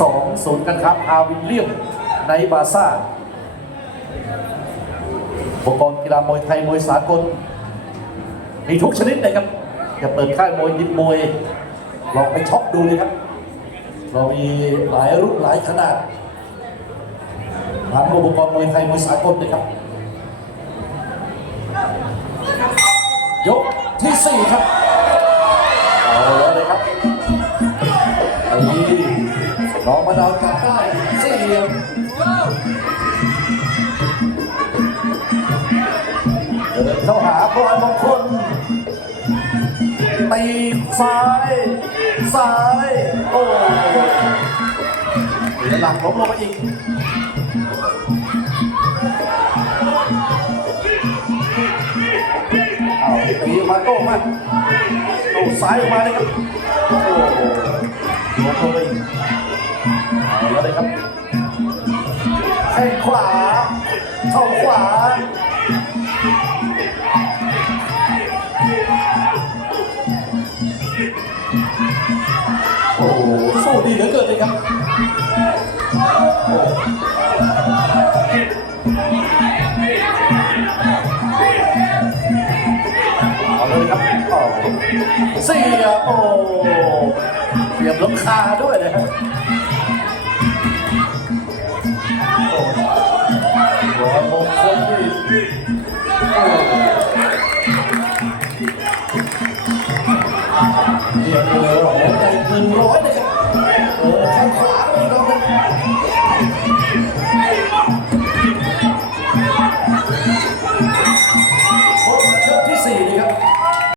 2ศูนย์การค้าพาวิลเลียมในบาซ่าอุปกรณ์กีฬามวยไทยมวยสากล มีทุกชนิดเลยครับจะเปิดค่ายมวยยิมมวย ลองไปช็อปดูเลยครับ เรามีหลายรุ่นหลายขนาดทั้งอุปกรณ์มวยไทยมวยสากลเลยครับ ยกที่สี่ครับ เอาแล้วเลยครับอันนี้ น้องมะนาวจับได้สี่เหลี่ยมเดินเข้าหาพลอยมงคลตีซ้ายซ้ายโอ้เดี๋ยวหลังล้มลงไปอีกเอาตีมาโต้มาโต้ซ้ายออกมาเลยครับโอ้ เอาแล้วเลยครับแข้งขวาเข้าขวาโอ้โหสู้ดีเหลือเกินเลยครับเอาเลยครับโอ้เสียบโอ้เสียบล้มคาด้วยนะครับ ครับมงคลที่เรีกเลยหรอร้อยเลง